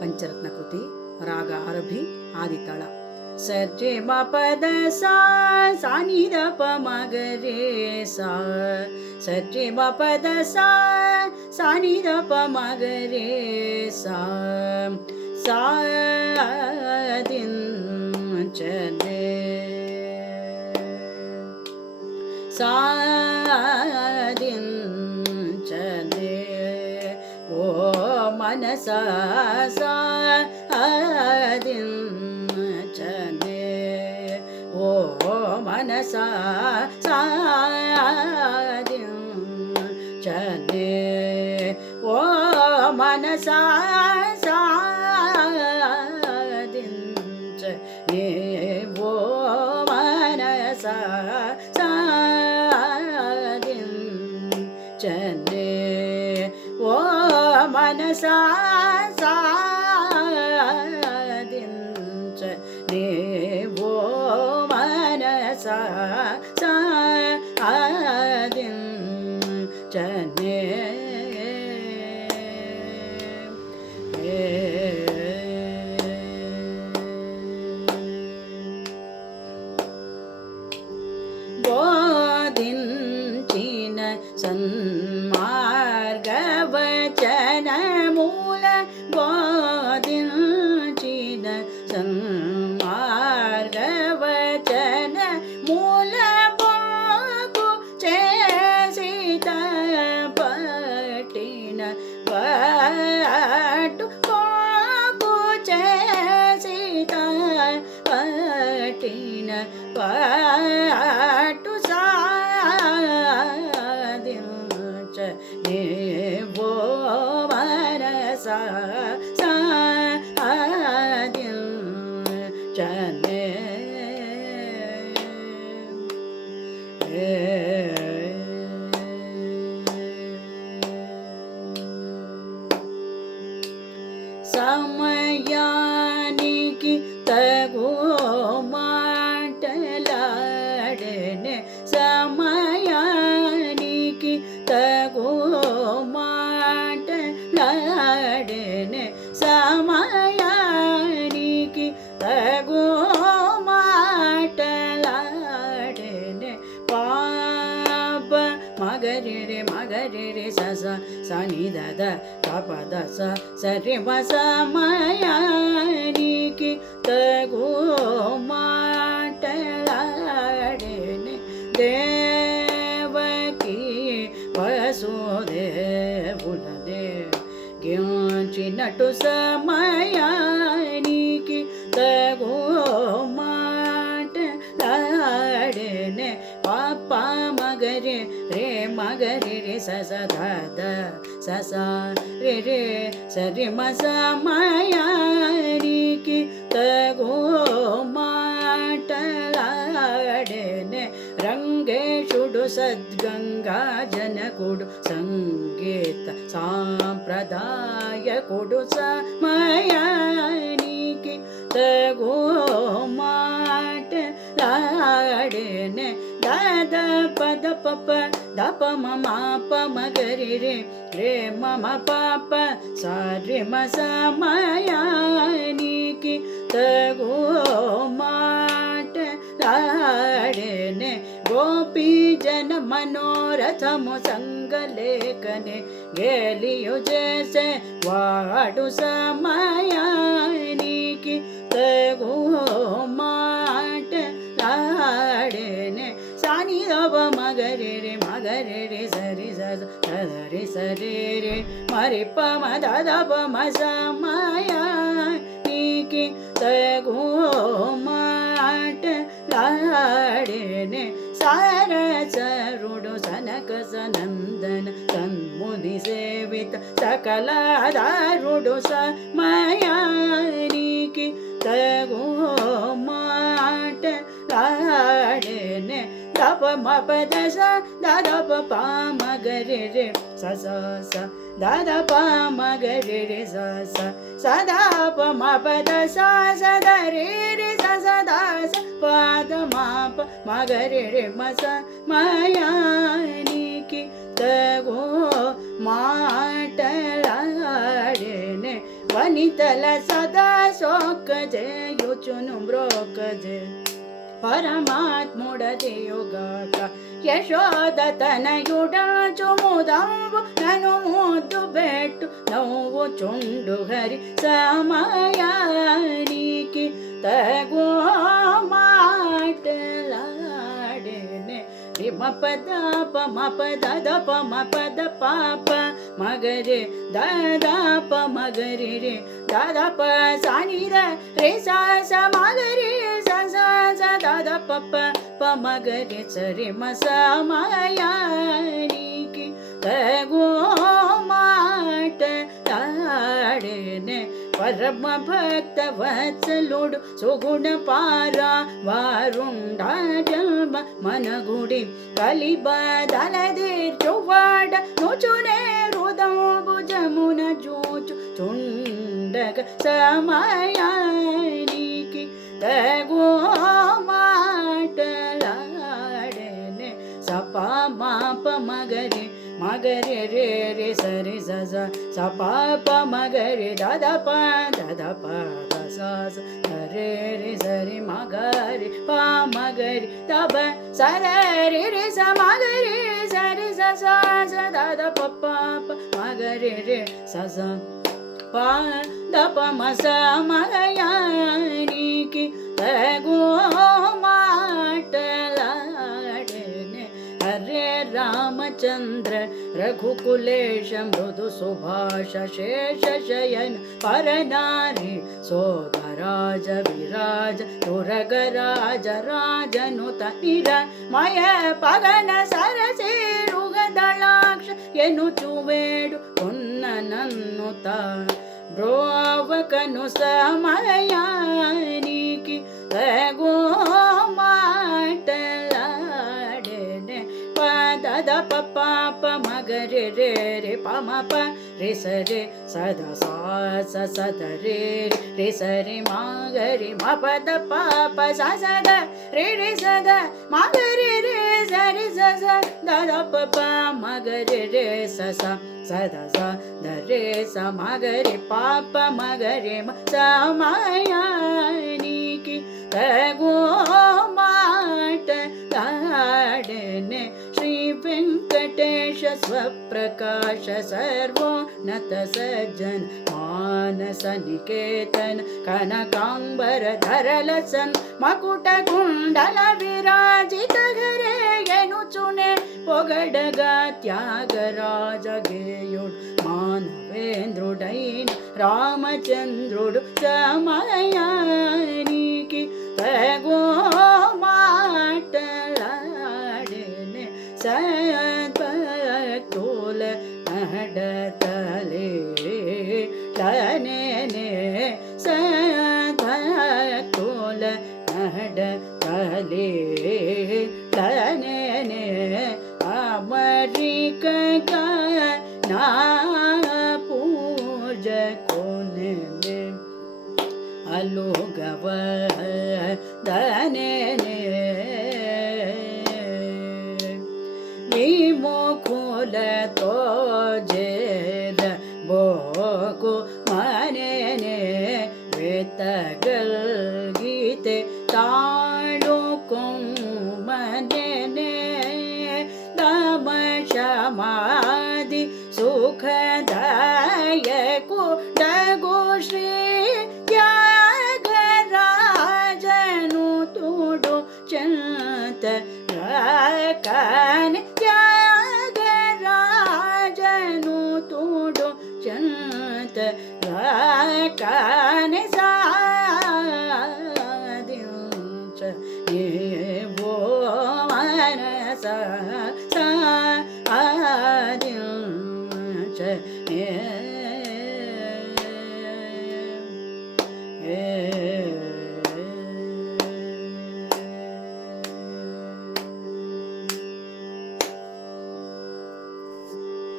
पंचरत्न कृति राग आरभि आदिताಳ सरे म पद सा नी द प म ग रे सा सरे म पद सा नी द प म ग रे सा दिन चले दिन चले ओ मनसा दिन चले ओ मनसा दिन चले ओ मनसा दिन चले ओ मनसा दिन चले ओ मनसा दिन चले ओ मनसा दिन चले बोधिंचिन सन्मार्गवचन मूल बोधिंचिन सन्मार्गवचन मूल बोगु चेसित पट्टिन पट्टु बोगु चेसित पट्टिन पट्टु सादिंचले वो मनसा सादिंचले समयानिकी तगो माटलाडने समयानिकी तगो माटलाडने समयानिकी तगो माटलाडने पाप मगरे रे सनि दद प द सरे म समयानिकी तगो माटलाडने देवकी वसुदेवुलने गिंचिनटु समयानिकी तगो माटलाडने पापा मगरे रे स द स रे सरि म समयानिकी तगो माटलाडने ರಂಗೇಶುಡು ಸದ್ಗಂಗಾ ಜನಕುಡು ಸಂಗೀತ ಸಾಂಪ್ರದಾಯ ಕುಡು ಸಮಯಾನಿಕಿ ತಗೋ ಮಾಟಲಾಡನೆ ದಾದ ಪದ ಪಪ ದಪ ಮಮ ಪ ಮಗರಿ ರೇ ಮಮ ಪಾಪ ಸಾರಿ ಮ ಸಮಯಾನಿಕಿ ತಗೋ ಮಾಟಲಾಡನೆ गोपी जन मनोरथमु संगलेखने गेलियु जैसे वाडु समयानिकी तगो माटलाडने सानि दप मगरे रे सरि सरे रे मरि प म द प म समयानिकी तगो माटलाडने सारसरुडु सनक सनंदन तन्मुनि सेवित सकलादारुडु समयानिकी तगो माटलाडने दप म पद स द प प म ग रे स द प म ग रे स स द प म पद स द रे स द स प द म प म ग रे म स ಮಯಾನಿಕಿ ತಗೋ ಮಾಟಲಾಡನೆ ವನ వనితల సదా సోకజేయుచును బ్రోకజే పరమాత్ముడదియుగాక యశోద తనయుడాచు ముదంబు నను ముద్దు పెట్టు నవ్వుచుండు హరి సమయానికి తగు మాటలాడేనే మపద మపద దప మపద పాప మగరే దాదాప మగరి రే దాదాప సాని రే సా మగరి దాదా పప్ప పమగరి సరి మసమయానికి తగో మాట తాడేనే పరమ భక్త వత్సలుడు సుగుణ పారా వారుండా జన్మ మనగుడి కలిబదలదీర్చువాడ నుచునే హృదముజమున జోచు చుండగ సమయానికి తగో మాటలాడేనే సపా మాప మగరి మగరి రే రే సరి సజ సపాప మగరి దదప దదప దస రే రే సరి మగరి పా మగరి తబ సర రే రే స మగరి సరి స దదప పాప మగరి రే సజ పా దప మస మగయానికి తగో మాటలాడేనే హరే రామచంద్ర రఘుకులేశ మృదు సుభాష శేష శయన పరనారి సోదరాజ విరాజ తురగరాజ రాజనుత నిరమయ పగన సరసేరుగదళాక్ష ఎనుచువేడు కొన్న నన్నుత బ్రోవకను సమయానికి తగో మాటలాడేనే పద పాప మగరి రే రే పమప రే సరే సదా సాస సద రే రే సరి మగరి మపద పాప సద రే రే సద మగరి రే సరి సద దద పప మగరి రే సస సదా స రే స మగరి పాప మగరి సమయానికి తగో మాట తాడేనే శ్రీ వెంకటేశ స్వప్రకాశ సర్వోన్నత సజ్జన మానస నికేతన కనకాంబర ధరలసన్ మకుట కుండల విరాజిత ఘరే ఎనుచునే పొగడగా త్యాగరాజ గేయుడు మానవేంద్రుడైన రామచంద్రుడు సమయానికి తగో మాటలాడేనే సద్భక్తుల నడతలే లనేనే సద్భక్తుల నడతలే లనేనే అమరికగా నా పూజ కొనే అలుగవ దనేనే విముఖులతో జేర బోకు మనేనే వెతగల్గితే ತಾಳುಕೊಂಬನೇನೆ ದಮ ಶಮಾದಿ ಸುಖದಾಯಕು ಡಗು ಶ್ರೀ ತ್ಯಾಗರಾಜನು ತುಡು ಚಂತ ರಾಕನೆ ತ್ಯಾಗರಾಜನು ತುಡು ಚಂತ ರಾಕನೆ ಸಾಧಿಂಚ ಏವೋ ಮನಸ